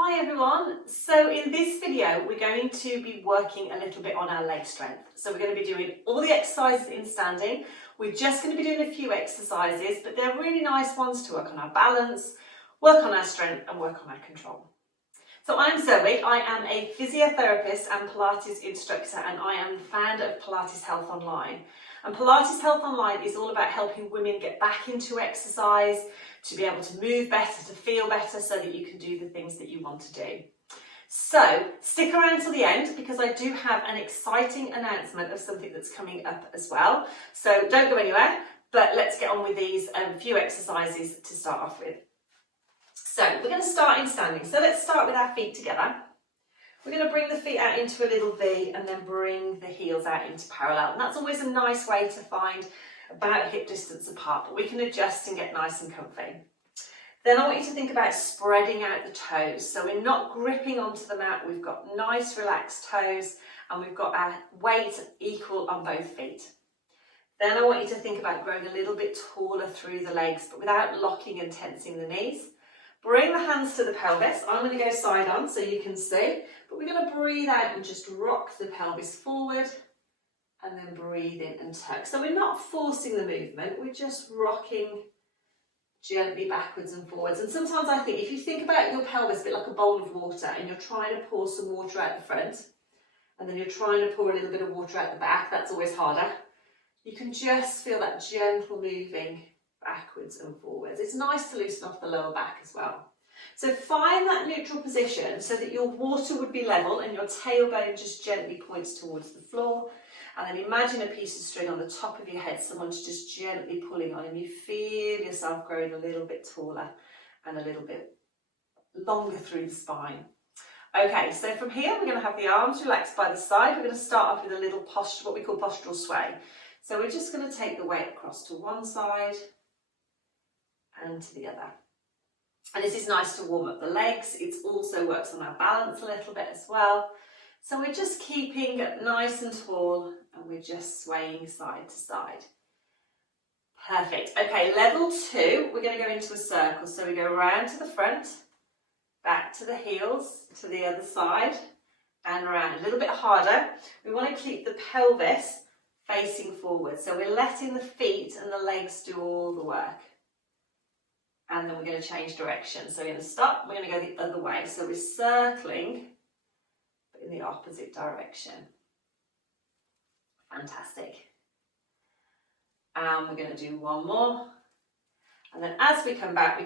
Hi everyone, so in this video we're going to be working a little bit on our leg strength. So we're going to be doing all the exercises in standing. We're just going to be doing a few exercises, but they're really nice ones to work on our balance, work on our strength and work on our control. So I'm Zoe, I am a physiotherapist and Pilates instructor, and I am the founder of Pilates Health Online. And Pilates Health Online is all about helping women get back into exercise, to be able to move better, to feel better, so that you can do the things that you want to do. So stick around till the end, because I do have an exciting announcement of something that's coming up as well. So don't go anywhere, but let's get on with these few exercises to start off with. So we're going to start in standing. So let's start with our feet together. We're going to bring the feet out into a little V and then bring the heels out into parallel. And that's always a nice way to find about hip distance apart, but we can adjust and get nice and comfy. Then I want you to think about spreading out the toes. So we're not gripping onto the mat, we've got nice relaxed toes and we've got our weight equal on both feet. Then I want you to think about growing a little bit taller through the legs, but without locking and tensing the knees. Bring the hands to the pelvis. I'm going to go side on so you can see, but we're going to breathe out and just rock the pelvis forward and then breathe in and tuck. So we're not forcing the movement, we're just rocking gently backwards and forwards. And sometimes I think if you think about your pelvis a bit like a bowl of water and you're trying to pour some water out the front and then you're trying to pour a little bit of water out the back, that's always harder. You can just feel that gentle moving backwards and forwards. It's nice to loosen off the lower back as well. So find that neutral position so that your water would be level and your tailbone just gently points towards the floor. And then imagine a piece of string on the top of your head, someone's just gently pulling on, and you feel yourself growing a little bit taller and a little bit longer through the spine. Okay, so from here we're going to have the arms relaxed by the side. We're going to start off with a little posture, what we call postural sway. So we're just going to take the weight across to one side and to the other. And this is nice to warm up the legs. It also works on our balance a little bit as well. So we're just keeping it nice and tall and we're just swaying side to side. Perfect. Okay, level 2, we're going to go into a circle. So we go around to the front, back to the heels, to the other side and around. A little bit harder. We want to keep the pelvis facing forward. So we're letting the feet and the legs do all the work. And then we're going to change direction. So we're going to stop, we're going to go the other way. So we're circling, but in the opposite direction. Fantastic. And we're going to do one more. And then as we come back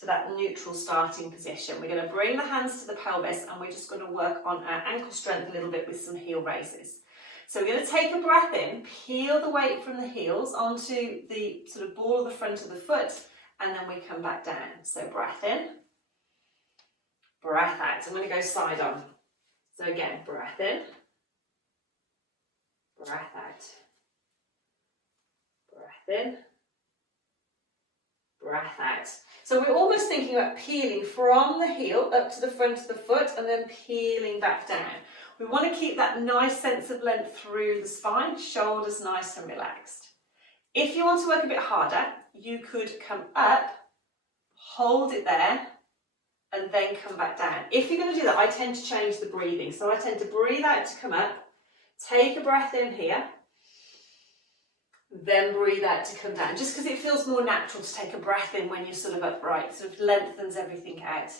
to that neutral starting position. We're going to bring the hands to the pelvis and we're just going to work on our ankle strength a little bit with some heel raises. So we're going to take a breath in, peel the weight from the heels onto the sort of ball of the front of the foot, and then we come back down. So breath in, breath out. So I'm going to go side on. So again, breath in, breath out, breath in, breath out. So we're almost thinking about peeling from the heel up to the front of the foot and then peeling back down. We want to keep that nice sense of length through the spine, shoulders nice and relaxed. If you want to work a bit harder, you could come up, hold it there, and then come back down. If you're going to do that, I tend to change the breathing. So I tend to breathe out to come up, take a breath in here, then breathe out to come down, just because it feels more natural to take a breath in when you're sort of upright, sort of lengthens everything out.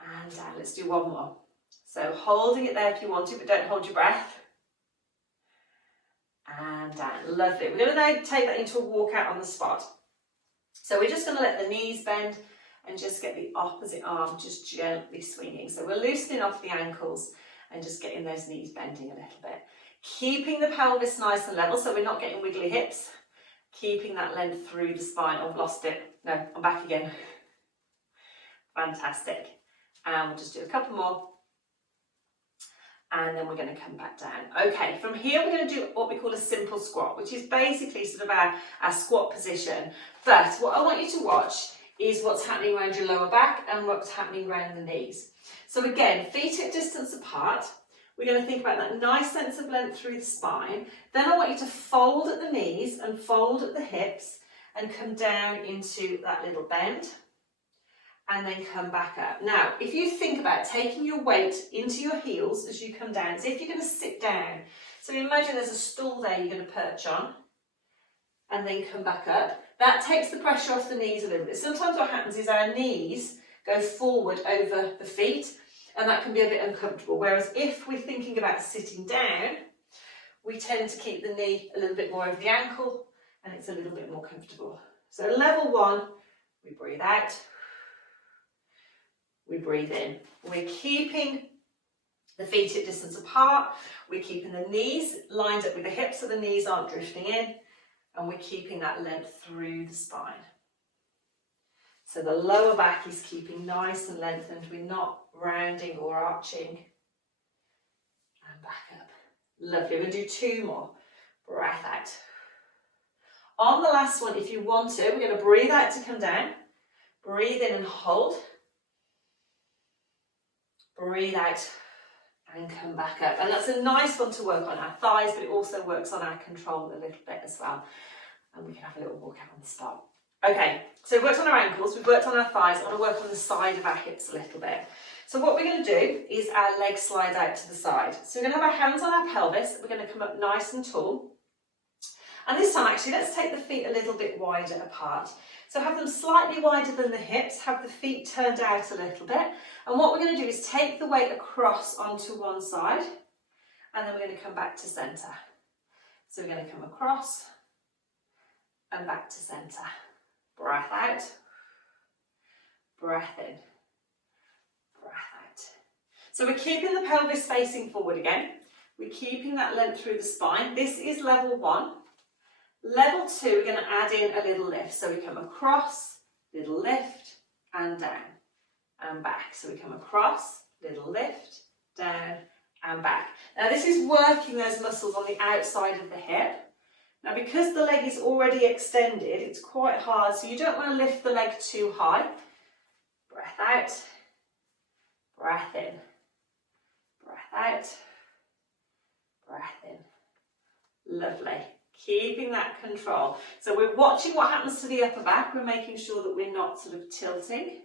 And down, let's do one more. So holding it there if you want to, but don't hold your breath. And down, lovely. We're going to now take that into a walk out on the spot. So we're just going to let the knees bend and just get the opposite arm just gently swinging. So we're loosening off the ankles and just getting those knees bending a little bit. Keeping the pelvis nice and level so we're not getting wiggly hips. Keeping that length through the spine. Oh, I've lost it. No, I'm back again. Fantastic. And we'll just do a couple more. And then we're going to come back down. Okay, from here we're going to do what we call a simple squat, which is basically sort of our squat position. But what I want you to watch is what's happening around your lower back and what's happening around the knees. So again, feet at distance apart. We're going to think about that nice sense of length through the spine. Then I want you to fold at the knees and fold at the hips and come down into that little bend. and then come back up. Now, if you think about taking your weight into your heels as you come down, so if you're going to sit down, so imagine there's a stool there you're going to perch on, and then come back up. That takes the pressure off the knees a little bit. Sometimes what happens is our knees go forward over the feet, and that can be a bit uncomfortable. Whereas if we're thinking about sitting down, we tend to keep the knee a little bit more over the ankle, and it's a little bit more comfortable. So level 1, we breathe out, we breathe in. We're keeping the feet at distance apart, we're keeping the knees lined up with the hips so the knees aren't drifting in, and we're keeping that length through the spine. So the lower back is keeping nice and lengthened, we're not rounding or arching. And back up. Lovely, we're going to do 2 more. Breath out. On the last one, if you want to, we're going to breathe out to come down. Breathe in and hold. Breathe out and come back up. And that's a nice one to work on our thighs, but it also works on our control a little bit as well. And we can have a little walk out on the spot. Okay, so we've worked on our ankles, we've worked on our thighs. I want to work on the side of our hips a little bit. So what we're going to do is our legs slide out to the side. So we're going to have our hands on our pelvis, we're going to come up nice and tall. And this time actually, let's take the feet a little bit wider apart. So have them slightly wider than the hips, have the feet turned out a little bit. And what we're going to do is take the weight across onto one side, and then we're going to come back to centre. So we're going to come across and back to centre. Breath out, breath in, breath out. So we're keeping the pelvis facing forward again. We're keeping that length through the spine. This is level 1. Level 2, we're going to add in a little lift. So we come across, little lift, and down, and back. So we come across, little lift, down, and back. Now this is working those muscles on the outside of the hip. Now because the leg is already extended, it's quite hard, so you don't want to lift the leg too high. Breath out, breath in, breath out, breath in. Lovely. Keeping that control. So we're watching what happens to the upper back. We're making sure that we're not sort of tilting.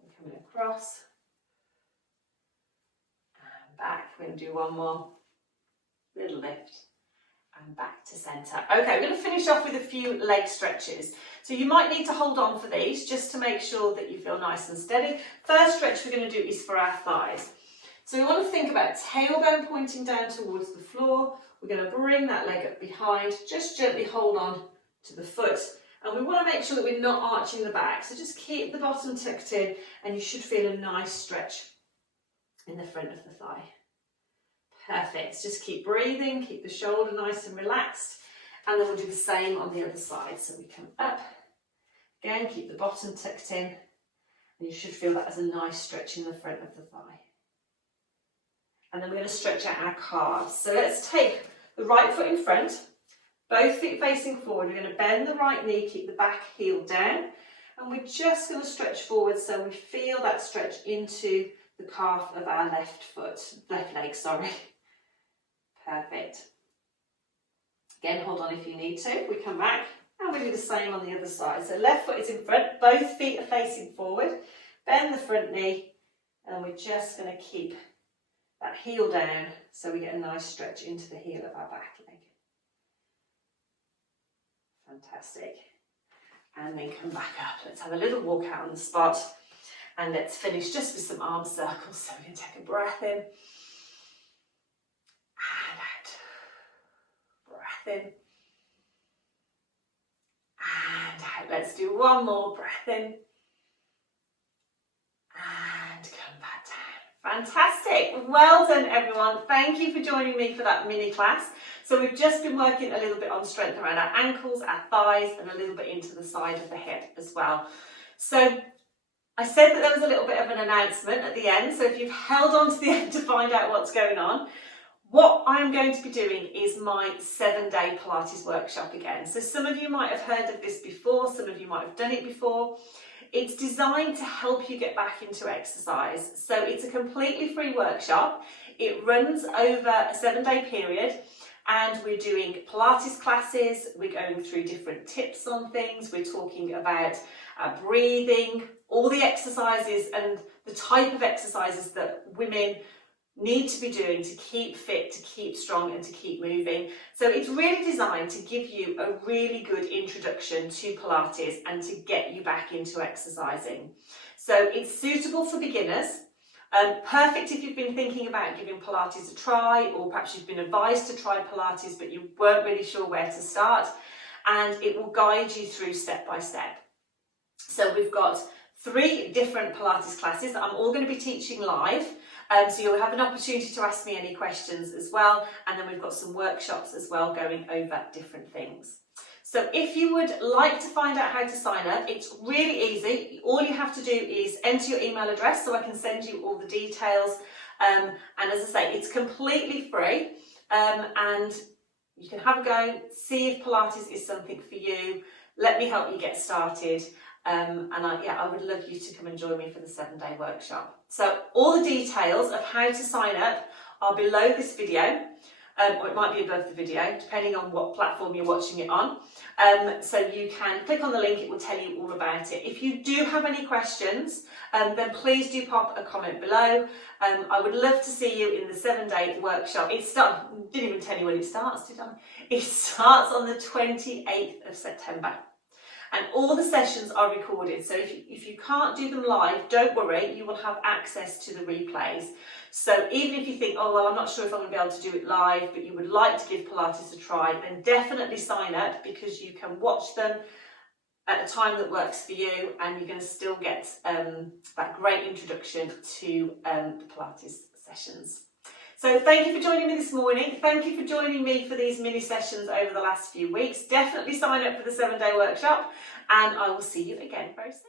We're coming across and back. We're going to do one more. Little lift. And back to centre. Okay, we're going to finish off with a few leg stretches. So you might need to hold on for these just to make sure that you feel nice and steady. First stretch we're going to do is for our thighs. So we want to think about tailbone pointing down towards the floor. We're going to bring that leg up behind, just gently hold on to the foot. And we want to make sure that we're not arching the back. So just keep the bottom tucked in and you should feel a nice stretch in the front of the thigh. Perfect. Just keep breathing, keep the shoulder nice and relaxed, and then we'll do the same on the other side. So we come up, again, keep the bottom tucked in, and you should feel that as a nice stretch in the front of the thigh. And then we're going to stretch out our calves. So let's take the right foot in front, both feet facing forward. We're going to bend the right knee, keep the back heel down, and we're just going to stretch forward so we feel that stretch into the calf of our left leg, sorry. Perfect. Again, hold on if you need to. We come back and we do the same on the other side. So left foot is in front, both feet are facing forward. Bend the front knee, and we're just going to keep that heel down so we get a nice stretch into the heel of our back leg. Fantastic. And then come back up. Let's have a little walk out on the spot. And let's finish just with some arm circles. So we're going to take a breath in. And out. Breath in. And out. Let's do one more. Breath in. And come back down. Fantastic. Well done, everyone. Thank you for joining me for that mini class. So we've just been working a little bit on strength around our ankles, our thighs, and a little bit into the side of the hip as well. So I said that there was a little bit of an announcement at the end, so if you've held on to the end to find out what's going on, what I'm going to be doing is my 7-day Pilates workshop again. So some of you might have heard of this before, some of you might have done it before. It's designed to help you get back into exercise. So it's a completely free workshop. It runs over a 7-day period, and we're doing Pilates classes. We're going through different tips on things. We're talking about breathing, all the exercises and the type of exercises that women need to be doing to keep fit, to keep strong and to keep moving. So it's really designed to give you a really good introduction to Pilates and to get you back into exercising. So it's suitable for beginners. Perfect if you've been thinking about giving Pilates a try, or perhaps you've been advised to try Pilates but you weren't really sure where to start, and it will guide you through step by step. So we've got 3 different Pilates classes that I'm all going to be teaching live. So you'll have an opportunity to ask me any questions as well, and then we've got some workshops as well going over different things. So if you would like to find out how to sign up, it's really easy. All you have to do is enter your email address so I can send you all the details. And as I say, it's completely free, and you can have a go, see if Pilates is something for you. Let me help you get started. And I would love you to come and join me for the 7-day workshop. So all the details of how to sign up are below this video, or it might be above the video, depending on what platform you're watching it on. So you can click on the link, it will tell you all about it. If you do have any questions, then please do pop a comment below. I would love to see you in the 7-day workshop. Didn't even tell you when it starts, did I? It starts on the 28th of September. And all the sessions are recorded, so if you can't do them live, don't worry, you will have access to the replays. So even if you think, oh well, I'm not sure if I'm going to be able to do it live, but you would like to give Pilates a try, then definitely sign up, because you can watch them at a time that works for you, and you're going to still get that great introduction to the Pilates sessions. So thank you for joining me this morning. Thank you for joining me for these mini sessions over the last few weeks. Definitely sign up for the 7-day workshop, and I will see you again very soon.